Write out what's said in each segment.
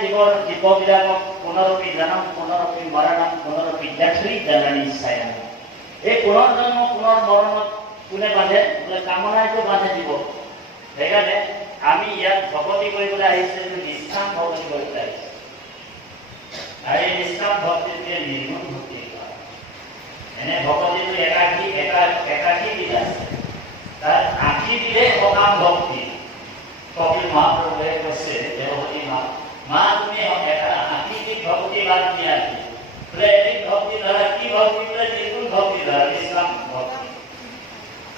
জীৱবিলাকক পুনৰপি জনম পুনৰপি মৰণম পুনৰপি জঠৰি জননী ছায়া। এই পুনৰ জন্ম পুনৰ মৰণত কোনে বান্ধে? বোলে কামনাইটো বান্ধে দিব। সেইকাৰণে আমি ইয়াত ভকতি কৰিবলৈ আহিছে, নিষ্ঠাম ভকতি কৰিবলৈ আহিছে। আৰু এই নিষ্ঠাম ভক্তিটোৱে নিৰ্গুণ ভক্তি। এনে ভকতিটো একাকী বিধ আছে, তাত ৮ বিধে সকাম ভক্তি। কপিল মহাপ্ৰভুৱে কৈছে দেৱভূতি মা তুমি ৮ বিধ ভক্তি বাদ দিয়া। বোলে এবিধ ভক্তি ধৰা, কি ভক্তি? বোলে নিৰ্গুণ ভক্তি ধৰা, নিষ্কাম ভক্তি।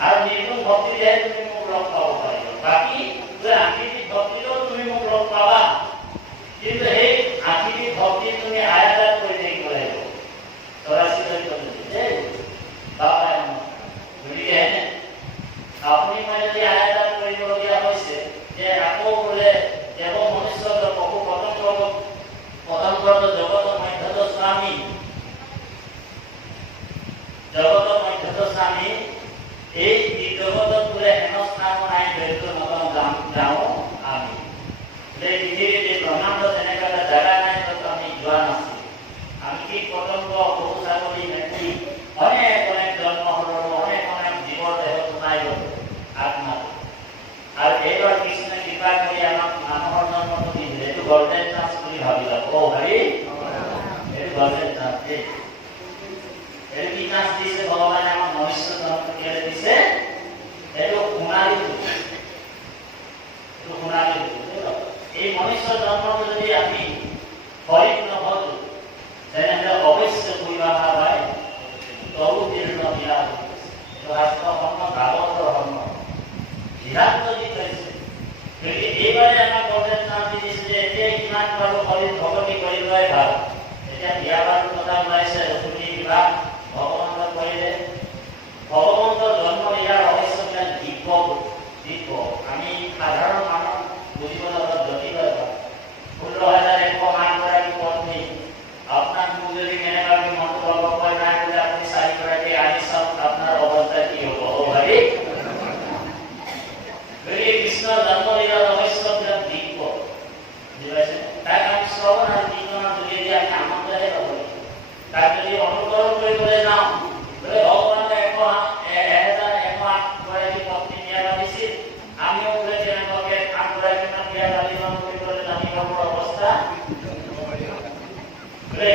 আৰু নিৰ্গুণ ভক্তিৰে তুমি মোক লগ পাব পাৰিবা। বাকী ৮ বিধ ভক্তিৰো তুমি মোক লগ পাবা, কিন্তু সেই ৮ বিধ ভক্তি তুমি আয়ত্ত কৰি থাকিব লাগিব। গতিকে আপুনি মই যদি আয়ত্ত কৰিবলগীয়া হৈছে যে আকৌ বোলে দেৱ মনুষ্য পশু পতংগ জগত মধ্যত স্বামী এই জগতত বোলে হেনস্থান নাই দৈত্য নতন যাওঁ আমি। পৃথিৱীত এই ব্ৰহ্মাণ্ড তেনেকুৱা এটা জেগা নাই য'ত আমি যোৱা নাছিল। আমি কীট পতংগ পশু ছাগলী মেকুৰী অনেক জন্ম হ'লো, অনেক জীৱৰ দেহত সোমাই গ'লো আত্মাটো। আৰু এইবাৰ কৃষ্ণই কৃপা কৰি আমাক মানুহৰ জন্মটো দিলে। এইটো গল্ডেন চান্স বুলি ভাবি লওক। হৰি এইটো গল্ডেন চান্স দেই। এইটো কি চান্স দিছে ভগৱানে আমাক? মনুষ্য জন্ম কেলে দিছে? এইটো সোণালী যুগ। এই মনুষ্য জন্মটো যদি আমি হৰিক নভজো তেনেহ'লে অৱশ্য কৰিব হয় তৰু তীৰ্ণ বিৰাট। শাস্ত্ৰ ধৰ্ম ভাগৱতৰ ধৰ্ম বিৰাট যদি কৈছে। গতিকে এইবাৰে আমাক গল্ডেন চান্স দিছে যে এতিয়া কিমান পাৰো হৰিৰ ভকতি কৰিবলৈ ভাল। এতিয়া বিয়া বাৰুৰ কথা ওলাইছে, তুমি কিবা ভগৱন্তৰ কৰিলে। ভগৱন্তৰ জন্ম ইয়াৰ ৰহস্যবিলাক দিব্য। আমি সাধাৰণ মানুহ বুজিবলৈ অলপ জটিল হয়। ১৬,১০৮ গৰাকী পত্নী আপোনাক মোক যদি কেনেবাকৈ মনটো ল'ব পৰা নাই বোলে আপুনি ৪ গৰাকী আনি চাওক, আপোনাৰ অৱস্থা কি হ'ব? হৰি গতিকে কৃষ্ণৰ জন্ম ইয়াৰ ৰহস্যবিলাক দিব্য। বুজি পাইছে? তাক আমি শ্ৰৱণ আৰু কীৰ্তনৰ যোগেদি আমি আনন্দৰে ল'ব লাগিব। তাক যদি অনুকৰণ কৰিবলৈ যাওঁ বোলে ভগৱানে ১,১০৮ গৰাকী পত্নী বিয়া পাতিছিল, আমিও বোলে তেনেকুৱাকে ৮ গৰাকীমান বিয়া পাতিব কৰিবলৈ জানিব পৰা অৱস্থা।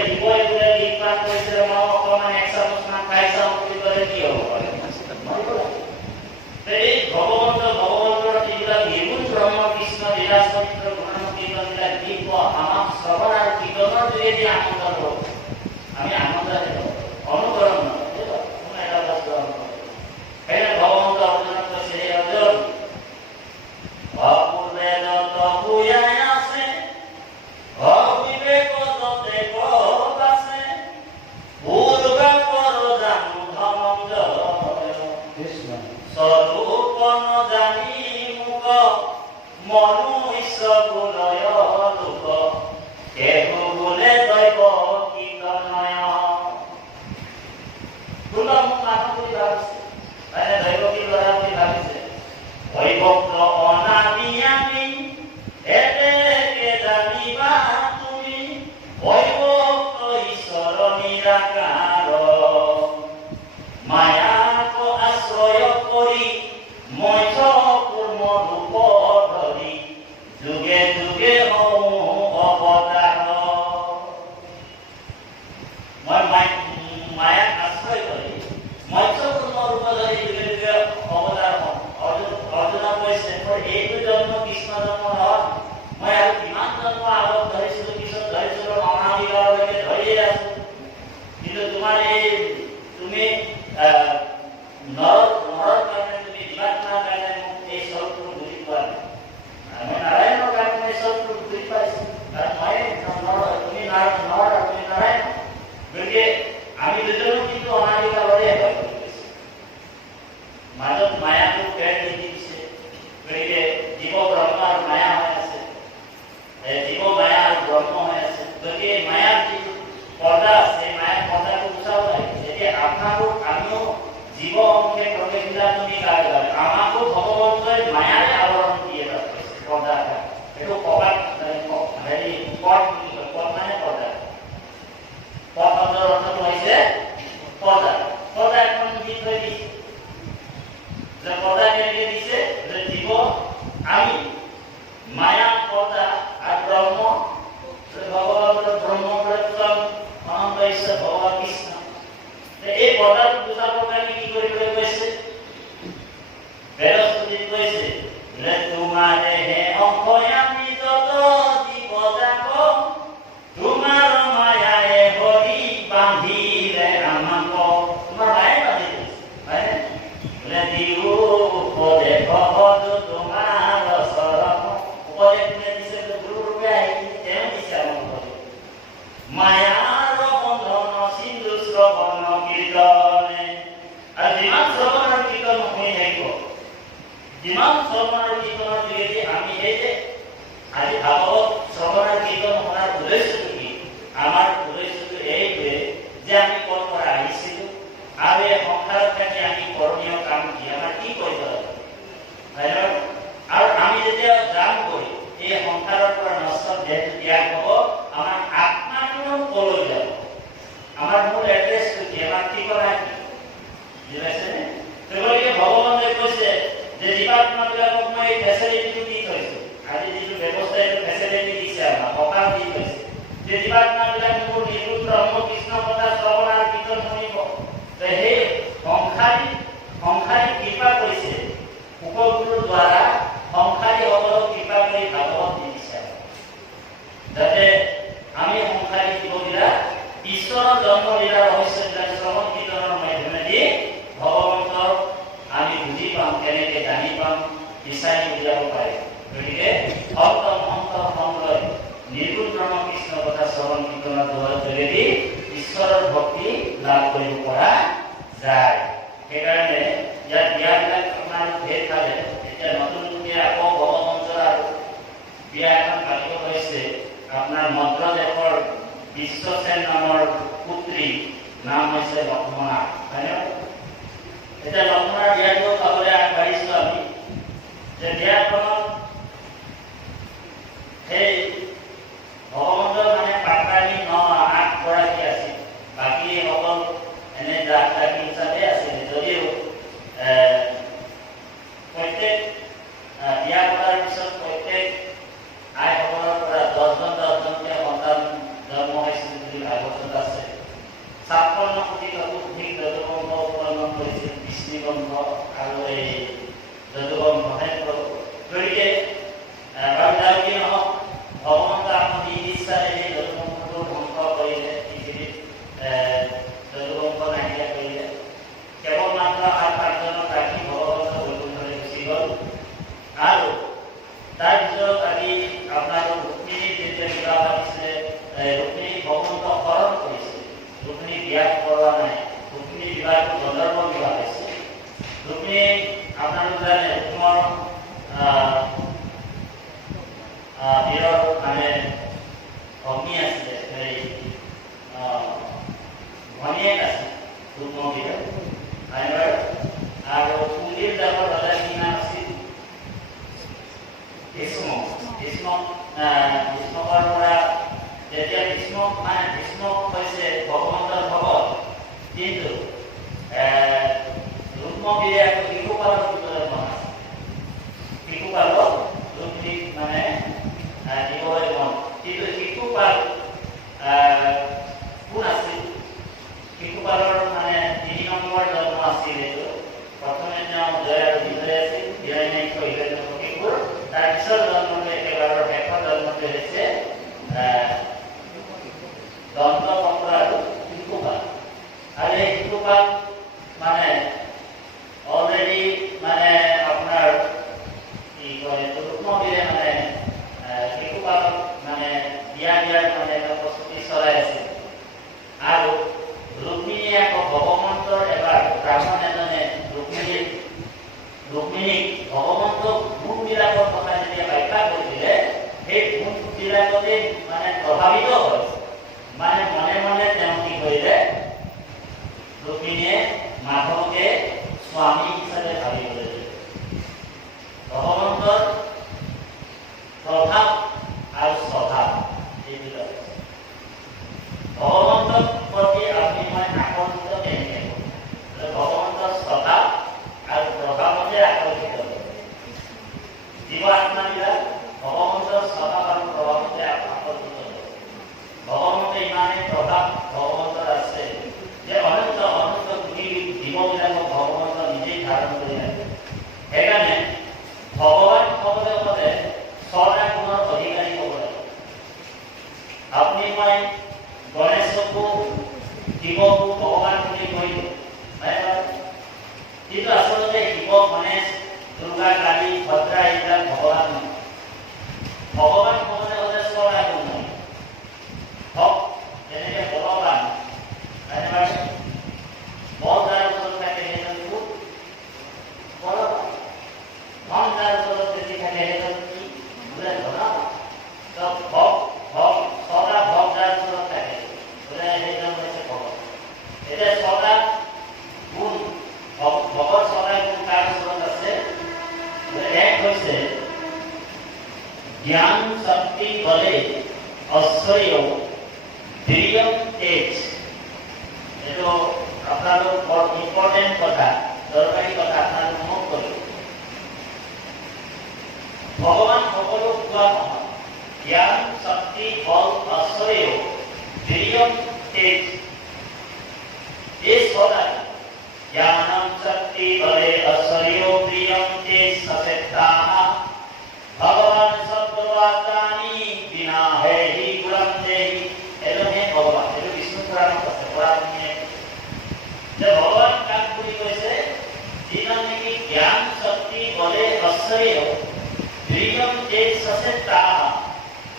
দিবই বোলে গীত-পাঠ কৰিছিলে, মই অকণমান ১ চামুচমান খাই চাওঁ বুলি ক'লে কি হ'ব? এই ভগৱন্তৰ যিবিলাক নিৰ্গুণ ব্ৰহ্ম কৃষ্ণ লীলাচৰিত্ৰ গুণানুকীৰ্তনবিলাক দিব্য। আমাক শ্ৰৱণ আৰু কীৰ্তনৰ যোগেদি আনন্দ ল'ব। আমি আনন্দৰে ল'ব, অনুকৰণ নকৰোঁ। কোনো এটা বস্তু অনুকৰণ। সেইকাৰণে ভগৱন্ত অৰ্জুনক কৈছে, হে অৰ্জুন, অপূৰ্বে যত শুয়াই আছে, অবিবেক যতে গত আছে, পূৰ্বে পৰ জানো ধনঞ্জয়, স্বৰূপ নজানি মুখ, মনুষ্য গুণয় লোক, কেহু বোলে দৈৱ কীৰ্তনয়। কোনোবা মোক মানুহ বুলি ভাবিছে, মানে দৈৱ কি ল'ৰা বুলি ভাবিছে। ভক্ত অনাবিয়ামি এতেকে জানিবা তুমি, ভক্ত ঈশ্বৰ নিৰাকাৰ, মায়াক আশ্ৰয় কৰি মধ্য পূৰ্ণ ৰূপ ধৰি, যুগে যুগে হওঁ অৱতাৰ। মই মায়াক আশ্ৰয় কৰি মধ্য পূৰ্ণ ৰূপ ধৰি যুগে যুগে অৱতাৰ হওঁ। অৰ্জুনক কৈছে, মোৰ এইটো জন্ম কৃষ্ণ জন্ম নহয়, মই আৰু কিমান জন্ম আগত ধৰিছিলো, পিছত ধৰিছিলো, অনাদিকালৈকে ধৰিয়ে আছো। কিন্তু তোমাৰ তুমি নৰৰ কাৰণে, তুমি জীৱাত্মাৰ কাৰণে মোক এই স্বৰূপটো বুজি পোৱা নাই। মই নাৰায়ণৰ কাৰণে এই স্বৰূপটো বুজি পাইছো, কাৰণ মই তুমি নাৰায়ণ। গতিকে আমি দুজনো কিন্তু অনাদিকালৰে হয়। মাজত মায়াটো পেট দি দিছে। গতিকে জীৱ ব্ৰহ্ম আৰু মায়া হৈ আছে, জীৱ মায়া আৰু ব্ৰহ্ম হৈ আছে। গতিকে মায়াৰ যিটো পৰ্দা আছে, মায়াৰ পৰ্দাটো গুচাব লাগে। যেতিয়া আমিও জীৱ অংশে প্ৰৱেশিলা তুমি গাই গায়, আমাকো ভগৱন্তই মায়াৰে আৱৰণ দিয়ে, পৰ্দা। এইটো কবাত পদ বুলি কয়। পদ মানে পৰ্দা। পদ শব্দৰ অৰ্থটো হৈছে পৰ্দা। পৰ্দা এখন দি থৈ দিছে। যে পৰ্দা কেনেকৈ দিছে? যে জীৱ আমি মায়া পৰ্দা আৰু ব্ৰহ্ম ভগৱানৰ ব্ৰহ্মপুত্ৰম অনন্ত ঈশ্বৰ ভগৱান কৃষ্ণ। এই পৰ্দাটো বুজাবৰ কাৰণে কি কৰিবলৈ কৈছে? বেদস্তুতিত কৈছে যে তোমাৰে হে অভয়ামি যত জীৱ যাক তোমাৰ মায়ায়ে হৰি বান্ধিলে আমাক। তোমাৰ মায়ে বান্ধি দিছে, হয়নে? বোলে দিও উপদেশ সহজ তোমাৰ চৰণ। উপদেশ কোনে দিছে? গুৰু ৰূপে আহি তেওঁ দিছে আমাক। মায়াৰ বন্ধন সিন্ধু শ্ৰৱণ কীৰ্তনে। আৰু যিমান শ্ৰৱণ আৰু কীৰ্তন শুনি থাকিব, যিমান শ্ৰৱণ আৰু কীৰ্তনৰ যোগেদি আমি এই যে আজি ভাগৱত শ্ৰৱণ আৰু কীৰ্তন শুনাৰ উদ্দেশ্যটো কি? আমাৰ উদ্দেশ্যটো এইটোৱে যে আমি ক'ৰ পৰা আহিছিলোঁ আৰু এই সংসাৰত থাকি আমি কৰণীয় কাম কি, আমাৰ কি কৰিব লাগে, আৰু আমি যেতিয়া যাম কৰি এই সংসাৰৰ পৰা নষ্ট দেহটো ত্যাগ হ'ব, আমাৰ আত্মাটো কলৈ যাব? আমাৰ মূল এড্ৰেছটো কি? আমাৰ ঠিকনা কি? বুজি পাইছেনে? গতিকে ভগৱানে কৈছে যে জীৱাত্মাবিলাকক মই এই ফেচিলিটিটো দি থৈছোঁ। আজি যিটো ব্যৱস্থা এইটো ফেচিলিটি দিছে, আমাক সকাহ দি থৈছে যে জীৱাত্মাবিলাক মোৰ নিৰ্গুণ ব্ৰহ্ম কৃষ্ণ কথা শ্ৰৱণ আৰু কীৰ্তন শুনিব। সেই সংসাৰী কৃপা কৰিছে, উপগুৰুৰ দ্বাৰা সংসাৰীসকলক কৃপা কৰি ভাগৱত দি দিছে, যাতে আমি সংসাৰী জীৱবিলাক ঈশ্বৰৰ জন্মলীলা ৰহস্যবিলাক শ্ৰৱণ কীৰ্তনৰ মাধ্যমেদি ভগৱন্তৰ আমি বুজি পাম, কেনেকৈ জানি পাম, বিচাৰি উলিয়াব পাৰিম। গতিকে ভক্ত মহন্ত সংলয় নিৰ্গুণ ব্ৰহ্ম কৃষ্ণ কথা শ্ৰৱণ কীৰ্তনৰ যোগেদি ঈশ্বৰৰ ভক্তি লাভ কৰিব পৰা যায়। সেইকাৰণে ইয়াত বিয়াবিলাক আপোনাৰ ভেদ খালে। এতিয়া নতুনকৈ আকৌ ভগৱন্তৰ আৰু বিয়া এখন পাতিব হৈছে। আপোনাৰ মদ্ৰদেশৰ বিশ্বসেন নামৰ পুত্ৰী নাম হৈছে লক্ষ্মণা, হয়নে? এতিয়া লক্ষ্মণাৰ বিয়াটো খাবলৈ আগবাঢ়িছোঁ আমি। যে বিয়াখনত সেই ভগৱন্তৰ মানে পাটৰাণী 9-8 গৰাকী আছিল, বাকী সকল এনে জাক জাতি হিচাপে আছিল। যদিও প্ৰত্যেক বিয়া পতাৰ পিছত প্ৰত্যেক আইসকলৰ পৰা 10জনকৈ সন্তান জন্ম হৈছিল বুলি ভাগৱতত আছে। 56 কোটি চতুৰ্ভুজ যদুবংশ উৎপন্ন কৰিছিল, বিষ্ণুবংশ আৰু এই যদুবংশহে। গতিকে বাৰু কি নহওক, ভগৱন্ত আপুনি ইচ্ছাৰে এই যদুবংশটো ধ্বংস কৰিলে, পৃথিৱীত যদুবংশ নাইকিয়া কৰিলে। কেৱল মাত্ৰ 8-5জনক ৰাখি ভগৱন্ত বৈকুণ্ঠলৈ গুচি গ'ল। আৰু তাৰ ভিতৰত আজি আপোনালোক ৰুক্মিণীৰ যেতিয়া বিবাহ পাতিছিলে, ৰুক্মিণীক ভগৱন্ত হৰণ কৰিছে। ৰুক্মিণী বিয়া কৰোৱা নাই, ৰুক্মিণীৰ বিবাহটো গন্ধৰ্ব বিবাহ হৈছে। ৰুক্মিণী আপোনালোক জানে ৰুক্মৰ বীৰৰ মানে ভগ্নী আছিলে, ভনীয়েক আছিল ৰুক্ম বীৰৰ। আৰু কুন্দিৰ দেশৰ ৰজা কি নাম আছিল? ভীষ্মৰ পৰা যেতিয়া ভীষ্মক হৈছে ভগৱন্তৰ ভগত, কিন্তু ৰুক্মবীৰে আকৌ শিশুপালক দিবলৈ মন আছে। শিশুপালক ৰুক্মিণীক মানে দিবলৈ মন, কিন্তু শিশুপাল কোন আছিল? শিশুপালৰ মানে 3 নম্বৰ জন্ম আছিল। এইটো প্ৰথমে তেওঁ জয় আৰু বিজয় আছিল, হিৰণ্যাক্ষ হিৰণ্যকশিপুৰ। তাৰপিছত জন্মটো একেবাৰে শেষৰ জন্মটো হৈছে দন্তপক্ৰ আৰু শিশুপাল। আৰু এই শিশুপাল মানে অলৰেডি মানে আপোনাৰ কি কয়, ৰুক্মবীৰে মানে শিশুপালক মানে বিয়া দিয়াৰ মানে এটা প্ৰস্তুতি চলাই আছিল। আৰু ৰুক্মিণীয়ে আকৌ ভগৱন্তৰ এবাৰ ব্ৰাহ্মণ এজনে ৰুক্মিণীক ভগৱন্তৰ গুণবিলাকৰ কথা যেতিয়া ব্যাখ্যা কৰিছিলে, সেই গুণবিলাকতে মানে প্ৰভাৱিত হয়। মানে মনে মনে তেওঁ কি কৰিলে, ৰুক্মিণীয়ে মাধৱকে স্বামী হিচাপে ভাবিবলৈ দিলে। ভগৱন্তৰ প্ৰভাৱ আৰু স্বভাৱ এই মই গণেশকো শিৱকো ভগৱান বুলি কৈলো কিন্তু আচলতে শিৱ গণেশ দুৰ্গা কালী ভদ্ৰা এইবিলাক ভগৱান নহয় ভগৱান হ'বলৈ হ'লে ছটা গুণ হওক যেনেকে বলৱান বল যাৰ ওচৰত থাকে সেইজন খুব বলৱান ধন যাৰ ওচৰত বেছি থাকে সেইজন কি বোলে ধনৱান ভোগ ভোগ ছটা ভোগ যাৰ ওচৰত থাকে বোলে সেইজন হৈছে ভগৱান এতিয়া ছটা গুণ ভগৰ ছটা গুণ কাৰ ওচৰত আছে এক হৈছে জ্ঞান শক্তি বলে ঐশ্বৰ্য প্ৰিয়ম তেজ এইটো আপোনালোক বৰ ইম্পৰ্টেণ্ট কথা দৰকাৰী কথা আপোনালোক মনত কৰিব ভগৱান সকলো কোৱা নহয় জ্ঞান শক্তি বল ঐশ্বৰ্য প্ৰিয়ম তেজ এই ছটা জ্ঞানম শক্তি বলে ঐশ্বৰ্য প্ৰিয়ম তেজ সচেতাঃ भगवान सत्वादानी बिना है ही गुणम देहि एलोने भगवान एलो विष्णु पुराण আছে পুরাণ নিয়ে যে ভগবান কাক বুলি কৈছে যিজন নেকি জ্ঞান শক্তি বলে ঐশ্বৰ্য প্ৰিয়ম তেজ সচেতাঃ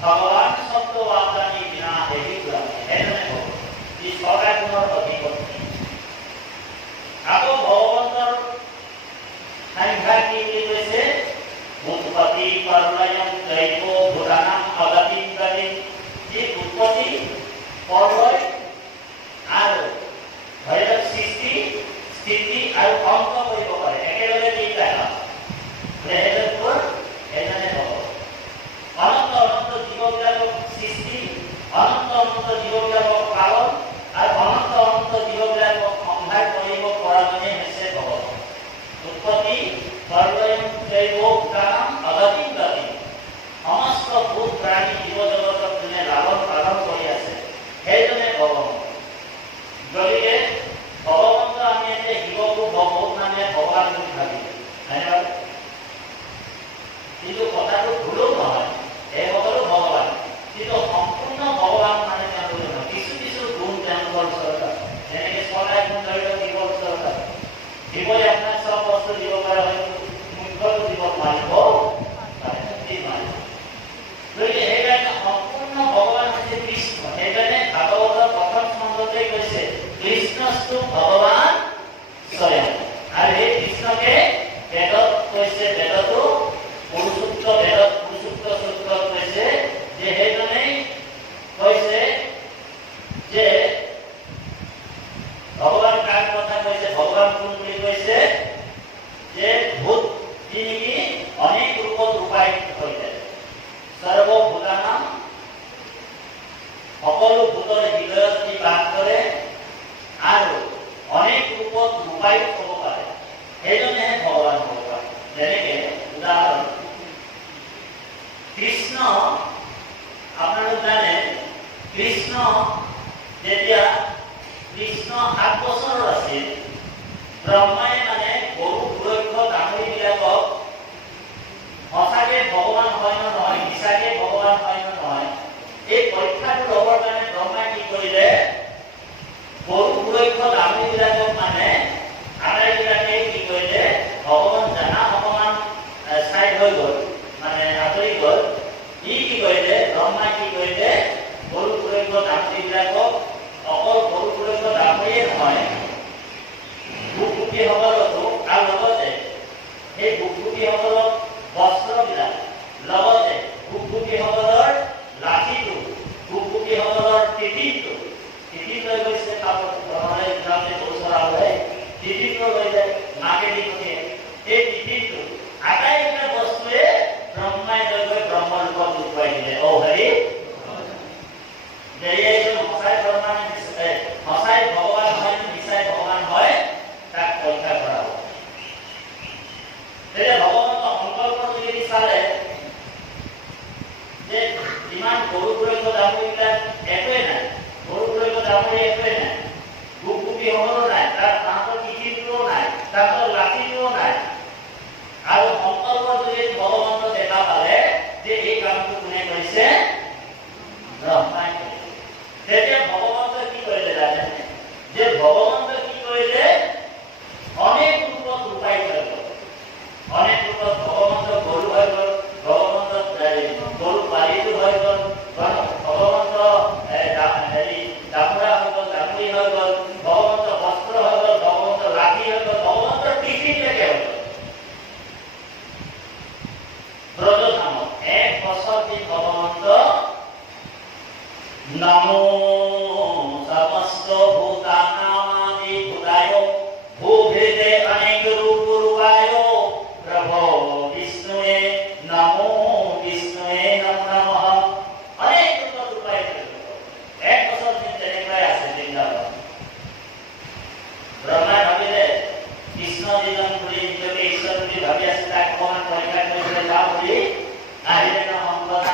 ভগৱান সত্বাদানী বিনা है ही गुणम এলোনে ভগৱান এই ছটা গুণৰ অধিপতি আকৌ ভগৱানৰ সংখ্যা কি বুলি কৈছে उत्पत्ति प्रलयम त्रैको भूतानाम अगतिम गतिम ये उत्पत्ति प्रलय और भैरव सृष्टि स्थिति और अंत কৰিব পাৰে একেলগে তিনিটা লেহেলপুৰ এজনে হ'ব অনন্ত অনন্ত জীৱবিলাকৰ সৃষ্টি অনন্ত অনন্ত জীৱবিলাকৰ পালন আৰু অনন্ত অনন্ত জীৱবিলাকক সংহাৰ কৰিব পৰাজনে হৈছে ভগৱান उत्पत्ति प्रलयम त्रैको भूतानाम अगतिम गतिम সমস্ত ভূত প্ৰাণী জীৱ জগতক যোনে লালন পালন কৰি আছে সেইজনে ভগৱান গতিকে ভগৱানক আমি এতে শিৱকো বহুত নামে ভগৱান বুলি ভাবি কিন্তু কথাটো ভুলো নহয় এই সকলো ভগৱান কিন্তু সম্পূৰ্ণ ভগৱান মানে তেওঁলোকে নহয় কিছু কিছু গুণ তেওঁলোকৰ ওচৰত আছে যেনেকে ছটা গুণ ধৰি লওক শিৱৰ ওচৰত আছে শিৱই আপোনাক চব বস্তু দিব পাৰে হয়তো মুখ্যটো দিব পাৰিব সেইকাৰণে সম্পূৰ্ণ ভগৱান হৈছে কৃষ্ণ সেইকাৰণে ভাগৱতৰ প্ৰথম স্কন্ধতে কৈছে কৃষ্ণস্তু ভগৱান স্বয়ং আৰু এই কৃষ্ণকে বেদত কৈছে বেদতো পুৰুষোক্ত বেদত পুৰুষোক্ত সূত্ৰত কৈছে যে সেইজনেই কৈছে যে ভগৱান কাক কথা কৈছে ভগৱান কোন বুলি কৈছে যে ভূত যিনি অনেক ৰূপত ৰূপায়িত হৈ যায় সৰ্বভূতানাম সকলো ভূতৰ হৃদয়ত যি বাস কৰে আৰু অনেক ৰূপত ৰূপায়িত হ'ব পাৰে সেইজনেহে ভগৱান হ'ব পাৰে যেনেকে উদাহৰণ কৃষ্ণ আপোনালোক জানে কৃষ্ণ যেতিয়া কৃষ্ণ 7 বছৰৰ আছিল ব্ৰহ্মাই মানে গৰু সুৰক্ষ দামৰীবিলাকক সঁচাকে ভগৱান হয় নে নহয় মিছাকে ভগৱান হয় নে নহয় এই পৰীক্ষাটো ল'বৰ কাৰণে ব্ৰহ্মাই কি কৰিলে গৰু সুৰক্ষ দামৰীবিলাকক মানে আটাইবিলাকে কি কৰিলে ভগৱান জানা অকমান চাইড হৈ গ'ল মানে আঁতৰি গ'ল ই কি কৰিলে ব্ৰহ্মাই কি কৰিলে গৰু সুৰক্ষ দামৰীবিলাকক অকল গৰু সুৰক্ষ দামৰীয়ে নহয় ভূপতিসকলকো আৰু লগতে সেই ভূপতিসকলক বস্ত্ৰবিলাক লগতে ভূপতিসকলৰ লাঠিটো ভূপতিসকলৰ টিফিনটো টিফিন লৈ গৈছে গ্ৰহণে যাওঁতে গৰুচৰা ওলাই টিফিনটো লৈ যায় মাকে দি পঠিয়াই এই টিফিনটো আটাইকেইটা বস্তুৱে ব্ৰহ্মাই লৈ গৈ ব্ৰহ্মৰূপত লুকুৱাই দিলে অ হৰি সঁচাই ব্ৰহ্মা সঁচাই ভগৱান হয় মিছাই ভগৱান হয় তাক পৰীক্ষা কৰা হ'ব তেতিয়া ভগৱানৰ সংকল্পৰ যোগেদি চালে যে যিমান গৰু সুৰক্ষ দামৰীবিলাক একোৱে নাই গৰু সুৰক্ষ দামৰী একোৱে নাই ভূপতিসকলো নাই তাহাঁতৰ টিফিনটোও নাই তাহাঁতৰ লাঠিটোও নাই আৰু সংকল্পৰ যোগেদি ভগৱানক দেখা পালে যে এই কামটো কোনে কৰিছে ব্ৰহ্মাই नमो समस्त भूतानामादिभूताय भूभृते अनेक रूपाय प्रभो विष्णुवे नमो विष्णुवे नमो नमः अनेक रूपाय एक बছর দিন তেনেকৈ আছে বৃন্দাবন ব্রহ্মা ভাবিলে কৃষ্ণ যিজন বুলি নিজকে ঈশ্বর বুলি ভাবি আছে তাক অকমান পৰীক্ষা কৰিবলৈ যাওঁ বুলি আহিলে ন সংবাদ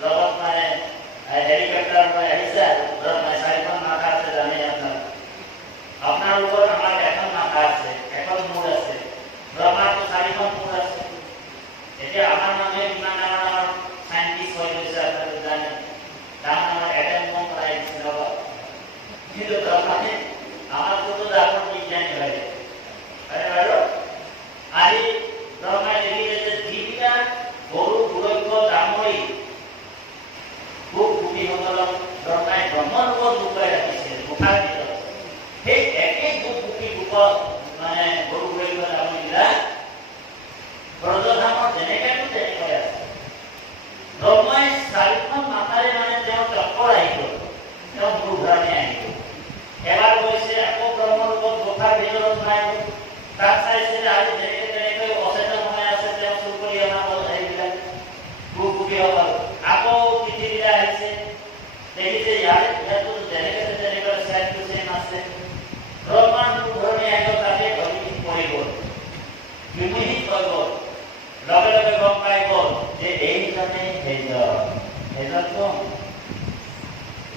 লগত মানে হেলিকপ্টাৰ পৰা আহিছে আৰু ব্ৰহ্মাই চাৰিখন মাথা আছে জানে আপোনাৰ ওপৰত আমাৰ এখন মাথা আছে এখন মূৰ আছে ব্ৰহ্মাটো চাৰিখন মূৰ আছে এতিয়া আমাৰ মানুহে কিমান ডাঙৰ সাইন্টিষ্ট হৈ গৈছে আপোনালোকে জানে ডাঙৰ এটম বম বনাই দিছে লগত কিন্তু ব্ৰহ্মাই আমাৰতো ডাঙৰ বিজ্ঞানী হয় আৰু আহি ব্ৰহ্মাই দেখিলে যে যিবিলাক গৰু গুৰক্ষ ডাঙৰি খুব বুদ্ধিসকলক ব্ৰহ্মাই ব্ৰহ্মৰূপত লুকুৱাই ৰাখিছিল মুখাৰ ভিতৰত সেই একেই বুদ্ধি ৰূপত মানে গৰু গুৰক্ষ ডাঙৰিবিলাক ব্ৰজধামৰ যেনেকৈ তেনেকৈ আছে ব্ৰহ্মাই চাৰিখন মাথাৰে মানে তেওঁ চক্কৰ আহি গ'ল তেওঁ মূৰ ঘূৰণি আহি গ'ল এবাৰ গৈছে আকৌ ব্ৰহ্মৰূপত মুখাৰ ভিতৰত সোমাই গ'ল তাক চাইছে যে আজি যেনেকৈ তেনেকৈ অচেতন হৈ আছে তেওঁ চুৰ কৰি অনা হেৰিবিলাক বুদ্ধিসকল আকৌ পৃথিৱীলৈ আহিছে দেখিছে ইয়াতো যেনেকৈ তেনেকৈ চেম টু চেম আছে ব্ৰহ্মাৰ মূৰ ঘূৰণি আহি গ'ল তাতে ধৰি পৰি গ'ল বিমোহিত হৈ গ'ল লগে লগে গম পাই গ'ল যে এইজনে সেইজন কোন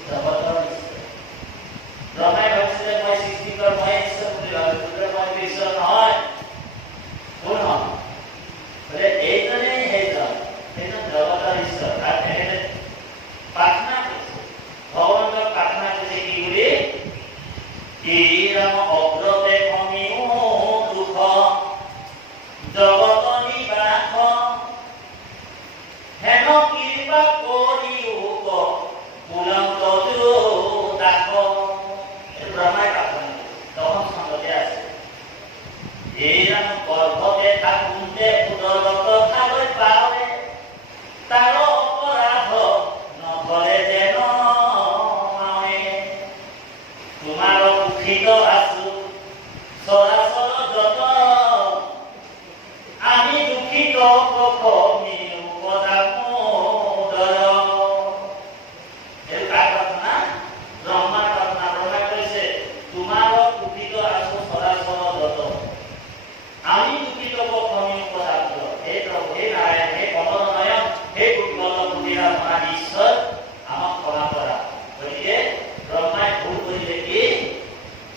জগতৰ ব্ৰহ্মাই ভাবিছিলে মই সৃষ্টিকৰ মই ঈশ্বৰ বুলি ভাবিছিলোঁ মই ঈশ্বৰ নহয় কোন বোলে এইজনে সেইজন জগতৰ ঈশ্বৰ আৰু তেখেতে প্ৰাৰ্থনা কৰিছে ভগৱানক প্ৰাৰ্থনা কৰিছে কি বুলি ৰাম অগ্ৰতে কমিও দুখ জগত নিবাস হেন কৃপা কৰিও পুলন্ত দাস ব্ৰহ্মাই প্ৰাৰ্থনা দশম স্কন্ধতে আছে এই ৰাম গৰ্ভতে থাকোঁতে উদৰত খালৈ পাৱে তাৰ অপৰাধ নধৰে যেন মাৱে তোমাৰ সুখিত আছো চৰাচৰ যত আমি দুখিত প্ৰথমে উপদামোদৰ এই প্ৰাৰ্থনা ব্ৰহ্মাৰ প্ৰাৰ্থনা ব্ৰহ্মাই কৈছে তোমাৰ সুখিত আছো চৰাচৰ যত আমি দুখিত প্ৰথমে উপদামোদৰ হে প্ৰভু হে নাৰায়ণ হে কমলনয়ন হে দুৰ্গত বুদ্ধিৰা মহান ঈশ্বৰ আমাক ক্ষমা কৰা গতিকে ব্ৰহ্মাই ভুল কৰিলে কি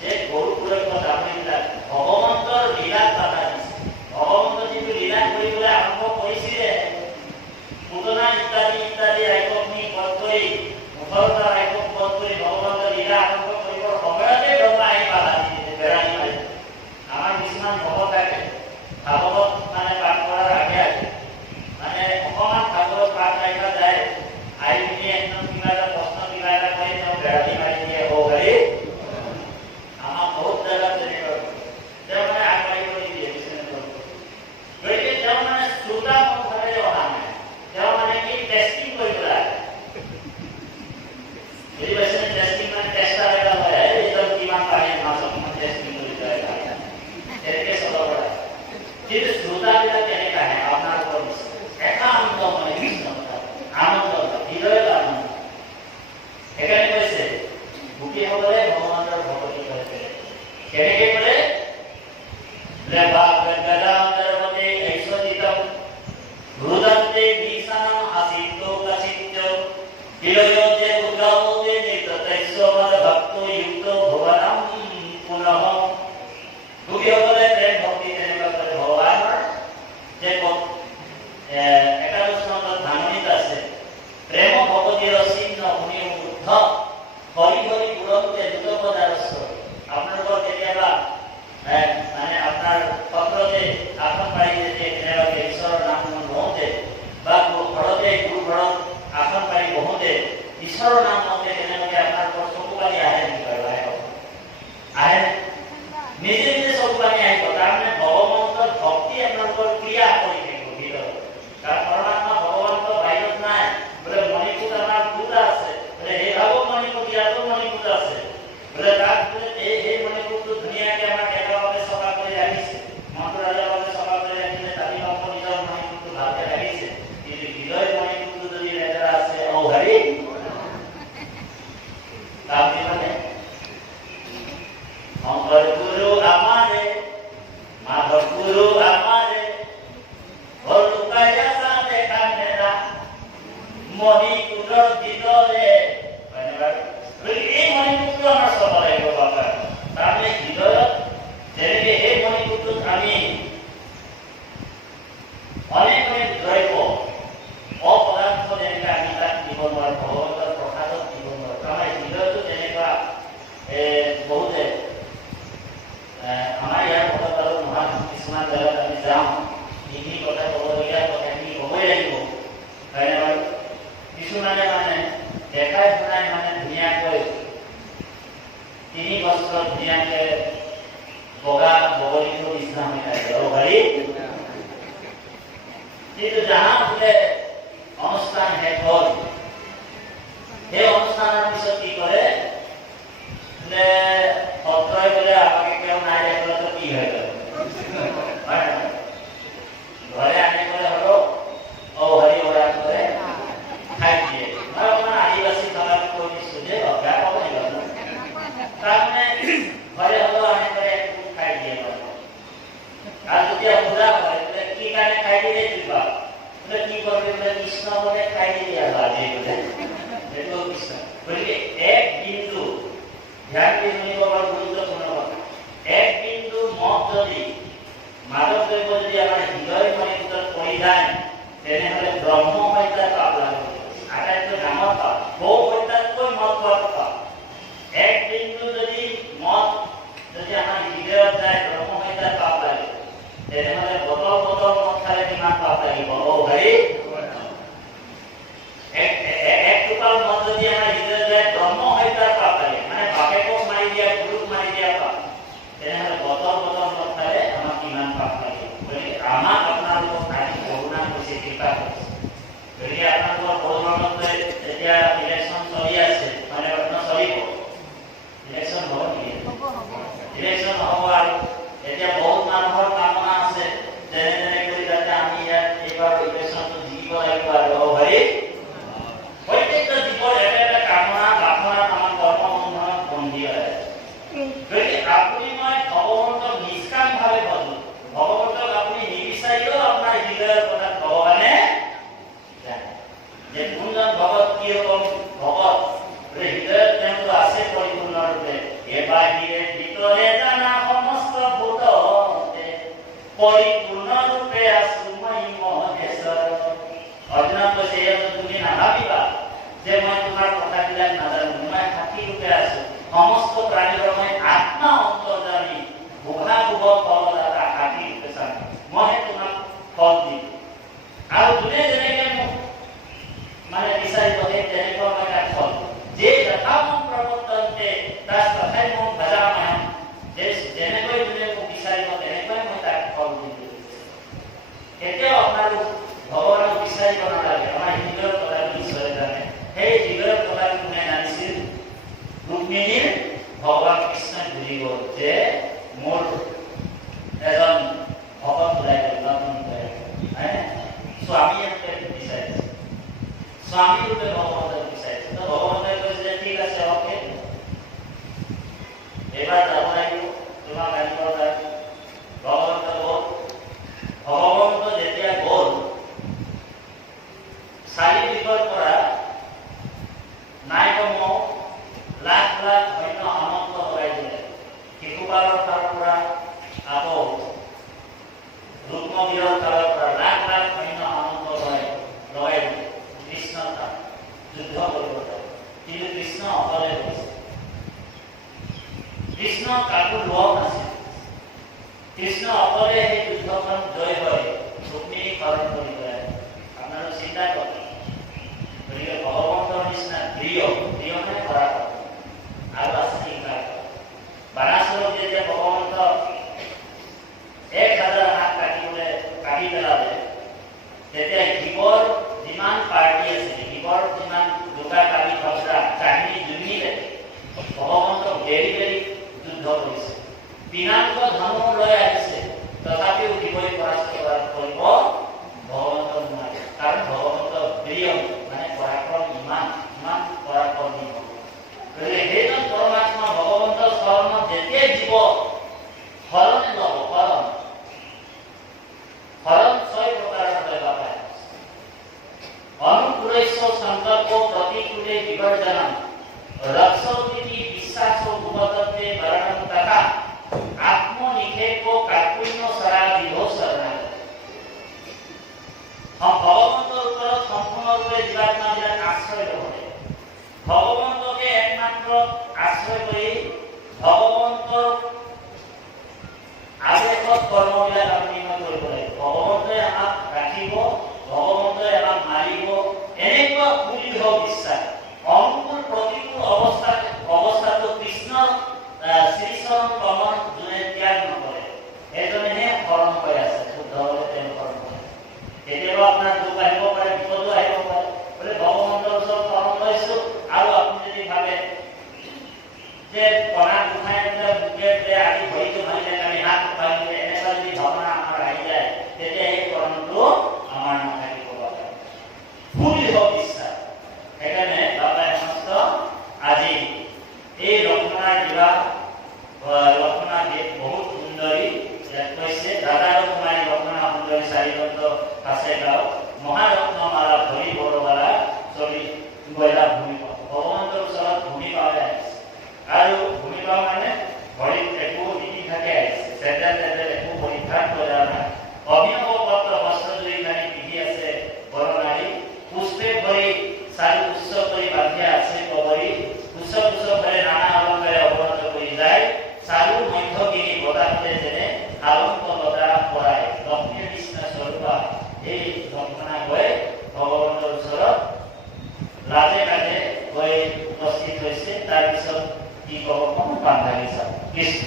যে গৰু গুৰক্ষ ডাঙৰিবিলাক ভগৱন্তৰ লীলাত বাধা দিছে ভগৱন্ত যিটো লীলা কৰিবলৈ আৰম্ভ কৰিছিলে পুতনা ইত্যাদি ইত্যাদি ৰাক্ষসনি বধ কৰি মুখৰতা ৰাক্ষস বধ কৰি ভগৱন্তৰ লীলা আৰম্ভ কৰিবৰ সময়তে ব্ৰহ্মা আহি বাধা দি দিছে বেৰাণী মাৰিছে আমাৰ কিছুমান ভকত থাকে ভাগৱত মানে পাঠ কৰাৰ আগে আগে মানে অকণমান ভাগৱত পাঠ ৰাখা যায় আহি পিনি একদম কিবা এটা প্ৰশ্ন কিবা এটা কৰি তেওঁ বেৰাণী মাৰি দিয়ে হ'ব গাড়ী আমাৰ বহুত জেগাত তেনেকৈ তেওঁ মানে আগবাঢ়িব নিদিয়ে গতিকে তেওঁ মানে শ্ৰোতা মনোভাৱেৰে অহা নাই তেওঁ মানে কি টেষ্টিং কৰিবলৈ আহে বুজি পাইছেনে টেষ্টিং মানে টেষ্টাৰ এটা হয় এইজন কিমান পাৰে মাছক টেষ্টিং কৰি যায় তেনেকৈ চলাব লাগে কিন্তু শ্ৰোতাবিলাক কেনেকৈ আহে আপোনাৰ ওপৰত একান্ত মনে কৃষ্ণ আনন্দ হৃদয়ত আনন্দ সেইকাৰণে কৈছে গোপীসকলে ভগৱানৰ ভকতি কৰে কেনেকৈ কৰে ৰুদন্তে বিছানম আসিত কাচিত্য বিলয়তে উদ্গামতে নিত্যতৈস্বমদ ভক্ত যুক্ত ভুৱনম পুনঃ গোপীসকলে প্ৰেম ভক্তি তেনেকুৱা কৰে ভগৱানৰ যে একাদশ স্কন্ধত ভাঙনিত আছে প্ৰেম ভকতিৰ চিহ্ন শুনি উদ্ধ হৰি হৰি পুৰতে দুতপদাৰস্য আপোনালোকৰ কেতিয়াবা মানে আপোনাৰ পত্ৰতে আসন পাৰি যে কেনেবাকৈ ঈশ্বৰৰ নাম লওঁতে বা ঘৰতে গুৰু ঘৰত আসন পাৰি বহোঁতে ঈশ্বৰৰ নাম লওঁতে কেনেবাকৈ আপোনাৰ ওপৰত চকু পানী আহে নেকি বাৰু আহে নিজে নিজে চকু পানী আহিব তাৰমানে ভগৱন্তৰ ভক্তি আপোনালোকৰ ক্ৰিয়া কৰি থাকিব ভিতৰত কাৰণ পৰমাত্মা ভগৱন্ত বাহিৰত নাই বোলে মণিপুৰ আমাৰ দুটা আছে বোলে সেই ভিতৰে এই মণিপুৰটো আমাৰ চাব লাগিব বাবা। তাৰমানে হৃদয়ত যেনেকে এই মণিপুৰটোত আমি অনেক অনেক দ্ৰব্য অপদাৰ্থ যেনেকৈ আমি তাক দিব নোৱাৰোঁ, ভগৱন্তৰ প্ৰসাদত দিব নোৱাৰোঁ। আমাৰ হৃদয়টো তেনেকুৱা বহুতে আমাৰ ইয়াৰ কথা বাৰু নহয়, কিছুমান জেগাত আমি যাওঁ, যিখিনি কথা ক'বলগীয়া কথাখিনি ক'বই লাগিব, হয়নে বাৰু? কিছুমানে মানে দেখাই শুনাই মানে ধুনীয়াকৈ 3 বছৰত ধুনীয়াকৈ বগা বগলীটো নিচিনা হৈ থাকে ভাই। কিন্তু যাহা বোলে অনুষ্ঠান শেষ হ'ল, সেই অনুষ্ঠানৰ পিছত কি কৰে বোলে সত্ৰই বোলে আমাকে কেউ নাই দেখলো তো কি হৈ গ'ল, ঘৰে আনি পেলাই হলো হৰি ওৰা কৰে খাই দিয়ে। মই অকণমান আদিবাসী ভাষাত কৈ দিছোঁ যে বেয়া পাব লাগিব, তাৰমানে ঘৰে হলেও আনি পেলাই খাই দিয়ে। আৰু যেতিয়া সোধা হয় বোলে কি কাৰণে খাই দিলে কিবা বোলে কি করবে বোলে কৃষ্ণ বলে খাই দিলে আর আজি বোলে সেইটো কৃষ্ণ। গতিকে এক বিন্দু ধ্যান দি শুনিব বৰ গুৰুত্বপূৰ্ণ কথা। এক বিন্দু মদ যদি মাদক দ্ৰব্য যদি আমাৰ হৃদয় মণিপুৰত পৰি যায় তেনেহ'লে ব্ৰহ্ম হত্যাৰ পাপ লাগিব। আটাইতকৈ ডাঙৰ পাপ গৌ হত্যাতকৈ মদ খোৱাৰ পাপ। এক বিন্দু যদি মদ যদি আমাৰ হৃদয়ত যায় ব্ৰহ্ম হত্যাৰ পাপ লাগে, তেনেহ'লে বটল বটল মদ খালে কিমান পাপ লাগিব হৰি। এক টোপাল মদ যদি আমাৰ হৃদয়ত যায় ব্ৰহ্ম হত্যাৰ পাপ লাগে, মানে বাপেকক মাৰি দিয়া গুৰুক মাৰি দিয়া পাপ, তেনেহ'লে বটল বটল মদ খালে আমাৰ কিমান পাপ লাগিব। গতিকে আমাক আপোনালোকক আজি কৰোণা হৈছে, কৃপা কৰিছে। গতিকে আপোনালোকৰ সৌৰমণ্ডলটোৱে এতিয়া ইলেকশ্যন চলি আছে, মানে আপোনাৰ চলিব ইলেকশ্যন হ'ব নেকি? ইলেকশ্যন হ'ব আৰু এতিয়া বহুত মানুহৰ কামনা আছে যেনে তেনে কৰি যাতে আমি ইয়াত এইবাৰ ইলেকশ্যনটো জিকিব লাগিব। আৰু হৰি প্ৰত্যেকটা জীৱৰ এটা এটা কামনা বাসনাত আমাৰ কৰ্মবন্ধনত বন্দী হৈ আছে। গতিকে আপুনি মই ভগৱন্তক নিষ্কামভাৱে বলো, ভগৱন্তক আপুনি নিবিচাৰিলেও আপোনাৰ হৃদয়ৰ কথা ভগৱানে জানে যে কোনজন ভগত কি ৰকম ভগত হৃদয়ত তেওঁতো আছে পৰিপূৰ্ণৰূপে। বাহিৰে ভিতৰে জানা সমস্ত ভূত পৰিপূৰ্ণৰূপে আছো মই মহেশ্বৰ। অৰ্জুনক কৈছে তুমি নাভাবিবা যে মই তোমাৰ কথাবিলাক নাজানো, মই সাক্ষী ৰূপে আছো, সমস্ত প্ৰাণীৰ মই আত্মা অন্তৰ্যামী, বুঢ়া বুঢ় ফলদাতা সাক্ষী ৰূপে চাম, মইহে তোমাক ফল দিম। আৰু যোনে যেনেকে মোক মানে বিচাৰিব সেই তেনেকুৱা মই তাক ফল যে যথামম প্ৰৱৰ্তন্তে তাক তথাই মোক ভজামহম, যেনেকৈ যোনে মোক বিচাৰিব তেনেকৈ মই তাক ফল দিম। কেতিয়াও আপোনালোক ভগৱানক বিচাৰিব নালাগে, আমাৰ হৃদয়ৰ কথাটো ঈশ্বৰে জানে। সেই হৃদয়ৰ কথাটো কোনে জানিছিল? ৰুক্মিণীৰ ভগৱান কৃষ্ণই বুজি গ'ল যে মোৰ এজন ভকত ওলাই গ'ল, নতুনকৈ স্বামীয়ে বিচাৰিছে, স্বামী ৰূপে ভগৱন্তক বিচাৰিছে। তো ভগৱন্তই কৈছে যে ঠিক আছে অ'কে, এবাৰ যাব লাগিব, তোমাক আনিব লাগিব। ভগৱন্ত গ'ল। ভগৱন্ত যেতিয়া গ'ল, চাৰিদিশৰ পৰা নাই কমেও লাখ লাখ সৈন্য সামন্ত লগাই দিলে। শিশুপালৰ ফালৰ পৰা আকৌ ৰুক্মবীৰৰ ফালৰ পৰা লাখ লাখ সৈন্য সামন্ত লগাই দিলে কৃষ্ণৰ তাত যুদ্ধ কৰিব যায়। কিন্তু কৃষ্ণ অকলে গৈছে। কৃষ্ণ কাকো লগ নাছিল। কৃষ্ণ অকলে সেই যুদ্ধখন জয় হৈ ৰুক্মিণীক হৰণ কৰি লৈ আহে। আপোনালোক চিন্তা কৰক। গতিকে ভগৱন্তৰ নিচিনা প্ৰিয় মানে পৰাক্ৰম আৰু আছে ইংকাৰ। বানাসুৰক যেতিয়া ভগৱন্ত 1000 হাত কাটি পেলালে, তেতিয়া শিৱৰ যিমান পাৰ্টি আছিল, শিৱৰ যিমান দুটা কালি খচৰা কাহিনী জুমিলে ভগৱন্তক বেৰি বেৰি যুদ্ধ কৰিছে। পিনাক ধনু লৈ আহিছে, তথাপিও শিৱই পৰাস্ত কৰিব ভগৱন্ত নোৱাৰে। কাৰণ ভগৱন্ত প্ৰিয় মানে পৰাক্ৰম ইমান ইমান পৰাক্ৰমী হ'ব। গতিকে সেইজন পৰমাত্মা ভগৱন্তৰ চৰণত যেতিয়াই জীৱ হৰণে ল'ব, হৰণ 6 প্ৰকাৰৰ হয় বাবা। অনুকূলেশ্ব সংকল্প প্ৰতিকূলে भोजनम रक्षोतिथि विश्वासो भूपतत्वे वरणम तथा आत्मनिखेको काकुण्य सरा विभो शरण हम भगवंतर ऊपर संपूर्ण रूपे जीवात्मा बिराट आश्रय रहे भगवंत के एकमात्र आश्रय करी भगवंतर आदेशत कर्म बिराट अपनी में কৰিব লাগে भगवंते আমাক ৰাখিব भगवंते আমাক মাৰিব এনেকুৱা পুলিহ বিশ্বাস অনুকূল প্ৰতিকূল অৱস্থাটো কৃষ্ণ শ্ৰীচৰণ কমল যোনে ত্যাগ নকৰে এজনেহে শৰণ হৈ আছে শুদ্ধভাৱে তেওঁ শৰণ কৰে কেতিয়াবা আপোনাৰ দুখ আহিব পাৰে বিপদো আহিব পাৰে বোলে ভগৱন্তৰ ওচৰত শৰণ লৈছো আৰু আপুনি যদি ভাবে যে পঢ়া উঠাই দিলে মুখে আদি ভৰিটো ভাঙিলে আমি হাত ভাঙিলে এনেকুৱা যদি ভাৱনা আমাৰ আহি যায় তেতিয়া এই শৰণটো আমাৰ নাথাকিব পাৰে পুলিহ বিশ্বাস সেইকাৰণে বাবাই সমস্ত আজি এই লক্ষ্মণাৰ বিবাহ লক্ষ্মণা বহুত সুন্দৰী কৈছে দাদাৰো কুমাৰী লক্ষ্মণা সুন্দৰী চাৰিদন্ত আছে গাঁও মহাৰত্নমালা ভৰি বৰবালা চলি গলা ভূমিপা ভগৱন্তৰ ওচৰত ভূমিপা আহিছে আৰু ভূমিপা মানে ভৰিত একো নীতি থাকে আহিছে চেণ্ডেল একো পৰিধান কৰা নাই অভিনৱ পত্ৰ বস্ত্ৰজুৰি নাৰী পিন্ধি আছে বৰ নাৰী পুষ্পে ভৰি চাৰি উচ্চ কৰি বান্ধি আছে কবৰী উচ্চ ভৰে নানা অলংকাৰে অৱনত কৰি যায় চাৰু মধ্যগিৰি বতাহতে যেনে আলংক লতা পৰাই লক্ষ্মীৰ কৃষ্ণ স্বৰূপা এই লক্ষ্মণা গৈ ভগৱন্তৰ ওচৰত লাজে লাজে গৈ উপস্থিত হৈছে তাৰপিছত কি ক'ব কম বান্ধা কৃষ্ণ